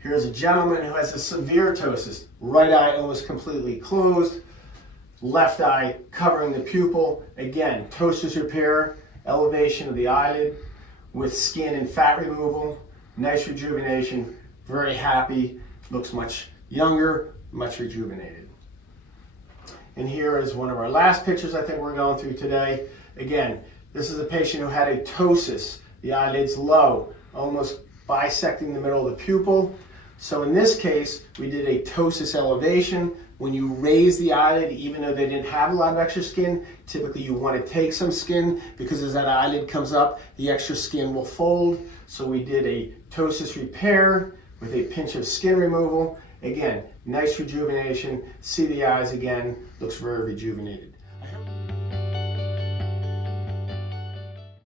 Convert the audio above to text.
Here's a gentleman who has a severe ptosis. Right eye almost completely closed. Left eye covering the pupil. Again, ptosis repair, elevation of the eyelid with skin and fat removal. Nice rejuvenation, very happy, looks much younger, much rejuvenated. And here is one of our last pictures I think we're going through today. Again, this is a patient who had a ptosis, the eyelids low, almost bisecting the middle of the pupil. So in this case, we did a ptosis elevation. When you raise the eyelid, even though they didn't have a lot of extra skin, typically you want to take some skin because as that eyelid comes up, the extra skin will fold. So we did a ptosis repair with a pinch of skin removal. Again, nice rejuvenation. See the eyes again, looks very rejuvenated.